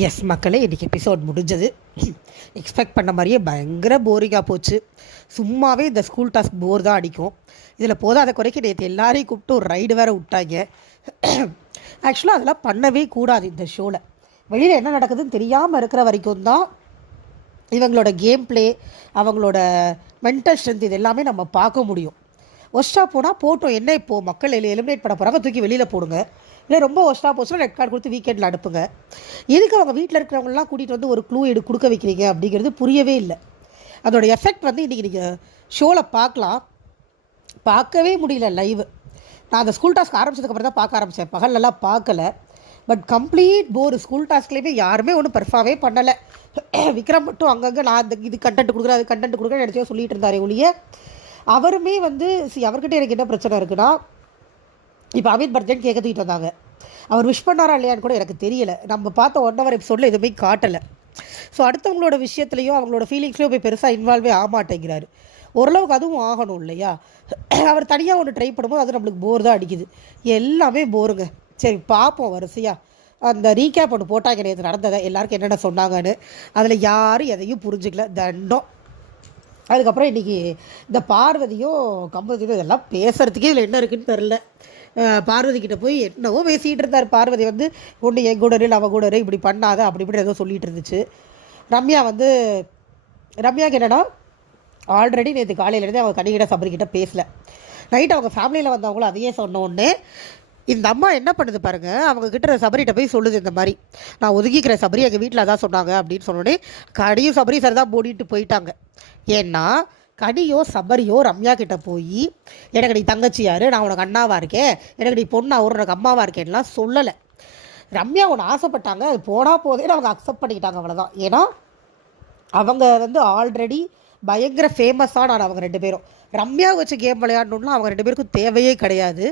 S மக்களே, இன்றைக்கி episode முடிஞ்சது. எக்ஸ்பெக்ட் பண்ண மாதிரியே பயங்கர போரிங்காக போச்சு. சும்மாவே இந்த ஸ்கூல் டாஸ்க் போர் தான் அடிக்கும். இதில் போதாத குறைக்கு நேற்று எல்லாரையும் கூப்பிட்டு ஒரு ரைடு வேறு விட்டாங்க. ஆக்சுவலாக அதெல்லாம் பண்ணவே கூடாது இந்த ஷோவில். வெளியில் என்ன நடக்குதுன்னு தெரியாமல் இருக்கிற வரைக்கும் தான் இவங்களோட கேம் பிளே, அவங்களோட மென்டல் ஸ்ட்ரென்த் இது எல்லாமே நம்ம பார்க்க முடியும். ஒஸ்ட்டாக போனால் போட்டோம், என்ன இப்போது மக்கள் எலிமினேட் பண்ண போகிறாங்க, தூக்கி வெளியில் போடுங்க. இல்லை ரொம்ப ஒஸ்ட்டாக போச்சுன்னா ரெட் கார்டு கொடுத்து வீக்கெண்டில் அனுப்புங்க. எதுக்கு அவங்க வீட்டில் இருக்கிறவங்களாம் கூட்டிகிட்டு வந்து ஒரு க்ளூ கொடுக்க வைக்கிறீங்க அப்படிங்கிறது புரியவே இல்லை. அதோட எஃபெக்ட் வந்து இன்றைக்கி நீங்கள் ஷோவில் பார்க்கவே முடியல லைவ். நான் அந்த ஸ்கூல் டாஸ்க் ஆரம்பிச்சதுக்கப்புறம் தான் பார்க்க ஆரம்பித்தேன், பகல்லலாம் பார்க்கல. But complete bore. ஸ்கூல் டாஸ்க்லேயுமே யாருமே ஒன்றும் பெர்ஃபாவே பண்ணலை. விக்ரம் மட்டும் அங்கங்கே நான் இந்த இது கண்டென்ட் கொடுக்குறேன், அது கண்டென்ட் கொடுக்குறேன் நினச்சோ சொல்லிட்டு இருந்தாரே ஒழிய, அவருமே வந்து அவர்கிட்ட எனக்கு என்ன பிரச்சனை இருக்குன்னா, இப்போ அமித் பர்ஜன் கேட்க தூக்கிட்டு வந்தாங்க. அவர் விஷ் பண்ணாரா இல்லையான்னு கூட எனக்கு தெரியலை. நம்ம பார்த்த 1 hour எபிசோடில் எதுவுமே காட்டலை. ஸோ அடுத்தவங்களோட விஷயத்துலையும் அவங்களோட ஃபீலிங்ஸ்லையும் போய் பெருசாக இன்வால்வே ஆக மாட்டேங்கிறாரு. ஓரளவுக்கு அதுவும் ஆகணும் இல்லையா? அவர் தனியாக ஒன்று ட்ரை பண்ணும்போது அது நம்மளுக்கு போர் தான் அடிக்குது. எல்லாமே போருங்க. சரி பார்ப்போம் வரிசையாக. அந்த ரீகேப் ஒன்று போட்டாங்க நேற்று நடந்ததை, எல்லாருக்கும் என்னென்ன சொன்னாங்கன்னு. அதில் யாரும் எதையும் புரிஞ்சுக்கல, தண்டம். அதுக்கப்புறம் இன்றைக்கி இந்த பார்வதியும் கம்பதியும் இதெல்லாம் பேசுகிறதுக்கே இதில் என்ன இருக்குதுன்னு தெரில. பார்வதிக்கிட்ட போய் என்னவோ பேசிகிட்டு இருந்தார். பார்வதி வந்து ஒன்று என் கூட அவ கூட இப்படி பண்ணாத அப்படி இப்படி ஏதோ சொல்லிகிட்டு இருந்துச்சு. ரம்யாவுக்கு என்னென்னா, ஆல்ரெடி நேற்று காலையிலேருந்தே அவங்க கனிகிட்ட சபரிக்கிட்ட பேசலை. நைட்டு அவங்க ஃபேமிலியில் வந்தவங்களும் அதையே சொன்ன உடனே இந்த அம்மா என்ன பண்ணுது பாருங்கள், அவங்கக்கிட்ட சபரிகிட்ட போய் சொல்லுது, இந்த மாதிரி நான் ஒதுக்கிக்கிற சபரி எங்கள் வீட்டில் அதான் சொன்னாங்க அப்படின்னு சொன்னோடனே கனியும் சபரி சார் தான் போடிட்டு போயிட்டாங்க. ஏன்னா கனியோ சபரியோ ரம்யா கிட்ட போய் எனக்கு நீ தங்கச்சி யார், நான் உனக்கு அண்ணாவாக இருக்கேன், எனக்கு நீ பொண்ணா ஒரு உனக்கு அம்மாவாக இருக்கேன்லாம் சொல்லலை. ரம்யா ஒன்று ஆசைப்பட்டாங்க, அது போனால் போதேன்னு அவங்க அக்செப்ட் பண்ணிக்கிட்டாங்க, அவ்வளோதான். ஏன்னா அவங்க வந்து ஆல்ரெடி பயங்கர ஃபேமஸான அவங்க 2 பேரும். ரம்யா வச்சு கேம் விளையாடணுன்னா அவங்க 2 பேருக்கும் தேவையே கிடையாது.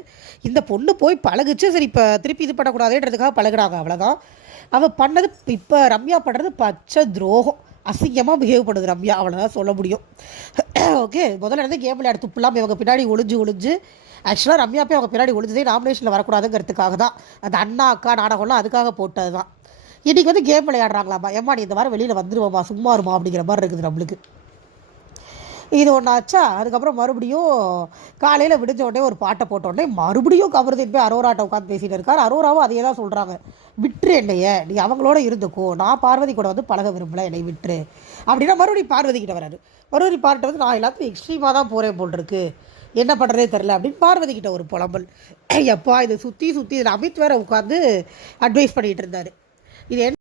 இந்த பொண்ணு போய் பழகுச்சு, சரி இப்போ திருப்பி இது பண்ணக்கூடாதுன்றதுக்காக பழகுறாங்க, அவ்வளோதான். அவள் பண்ணது, இப்போ ரம்யா பண்ணுறது பச்சை துரோகம். அசிங்கமாக பிஹேவ் பண்ணுது ரம்யா, அவ்வளோதான் சொல்ல முடியும். ஓகே, முதல்ல இருந்து கேம் விளையாட துப்புலாம் இவங்க பின்னாடி ஒளிஞ்சு ஆக்சுவலாக ரம்யா போய் அவங்க பின்னாடி ஒளிஞ்சதே நாமினேஷனில் வரக்கூடாதுங்கிறதுக்காக தான். அந்த அண்ணா அக்கா நாடகம்லாம் அதுக்காக போட்டது தான். இன்றைக்கி வந்து கேம் விளையாடுறாங்களாம்மா. ஏம்மா நீ இந்த வாரம் வெளியில் வந்துடுவோம்மா, சும்மா இருமா அப்படிங்கிற மாதிரி இருக்குது நம்மளுக்கு. இது ஒன்று ஆச்சா. அதுக்கப்புறம் மறுபடியும் காலையில் விடிஞ்ச உடனே ஒரு பாட்டை போட்டோடனே மறுபடியும் கமருதீன் போய் அரோராட்ட உட்காந்து பேசிகிட்டு இருக்கார். அரோராவும் அதையே தான் சொல்கிறாங்க, விட்டுரு என்னைய, நீ அவங்களோட இருந்துக்கோ, நான் பார்வதி கூட வந்து பழக விரும்பலை, என்னை விட்டுரு அப்படின்னா மறுபடியும் பார்வதி கிட்ட வராரு. மறுபடியும் பார்வதி வந்து நான் எல்லாத்தையும் எக்ஸ்ட்ரீமாக தான் போகிறேன் போல் இருக்கு, என்ன பண்ணுறதே தெரில அப்படின்னு பார்வதி கிட்ட ஒரு புலம்பல். எப்பா இது சுற்றி இதில் அமித் வேற உட்காந்து அட்வைஸ் பண்ணிகிட்டு இருந்தார். இது